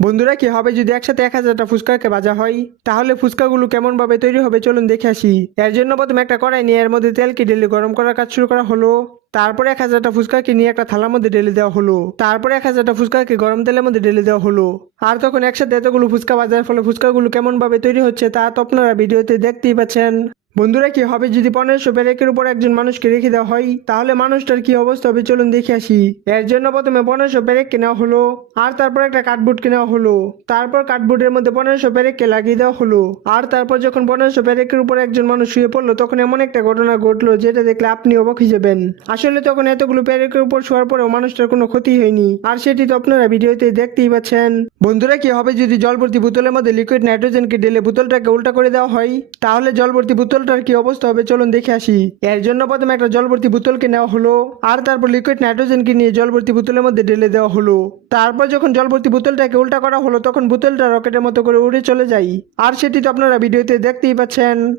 বন্ধুরা, কি হবে যদি একসাথে এক হাজারটা ফুচকাকে ভাজা হয়? তাহলে ফুচকাগুলো কেমন ভাবে তৈরি হবে? চলুন দেখে আসি। এর জন্য প্রথমে একটা কড়াই নিয়ে এর মধ্যে তেলকে ঢেলে গরম করার কাজ শুরু করা হলো। তারপরে এক হাজারটা ফুচকাকে নিয়ে একটা থালার মধ্যে ঢেলে দেওয়া হলো। তারপরে এক হাজারটা ফুচকাকে গরম তেলের মধ্যে ঢেলে দেওয়া হলো। আর তখন একসাথে এতগুলো ফুচকা ভাজার ফলে ফুচকাগুলো কেমন ভাবে তৈরি হচ্ছে তা তো আপনারা ভিডিওতে দেখতেই পাচ্ছেন। বন্ধুরা, কি হবে যদি পনেরোশো ব্যারেকের উপর একজন মানুষকে রেখে দেওয়া হয়? তাহলে মানুষটার কি অবস্থা হবে? চলুন দেখে আসি। এর জন্য প্রথমে পনেরোশো ব্যারেক কেনা হলো, আর তারপর একটা কাঠবোর্ড কেনা হলো। তারপর কাঠবোর্ডের মধ্যে পনেরোশো ব্যারেককে লাগিয়ে দেওয়া হলো। আর তারপর যখন পনেরোশো ব্যারেকের উপর একজন মানুষ শুয়ে পড়ল, তখন এমন একটা ঘটনা ঘটলো যেটা দেখলে আপনি অবাক হয়ে যাবেন। আসলে তখন এতগুলো ব্যারেকের উপর শোয়ার পরেও মানুষটার কোনো ক্ষতি হয়নি। আর সেটি তো আপনারা ভিডিওতে দেখতেই পাচ্ছেন। বন্ধুরা, কি হবে যদি জল ভর্তি বোতলের মধ্যে লিকুইড নাইট্রোজেনকে ঢেলে বোতলটাকে উল্টা করে দেওয়া হয়? তাহলে জল ভর্তি বোতলটার কি অবস্থা হবে? চলুন দেখে আসি। এর জন্য প্রথমে একটা জল ভর্তি বোতলকে নেওয়া হলো। আর তারপর লিকুইড নাইট্রোজেনকে নিয়ে জলবর্তী বোতলের মধ্যে ঢেলে দেওয়া হলো। তারপর যখন জল ভর্তি বোতলটাকে উল্টা করা হলো, তখন বোতলটা রকেটের মতো করে উড়ে চলে যায়। আর সেটি তো আপনারা ভিডিওতে দেখতেই পাচ্ছেন।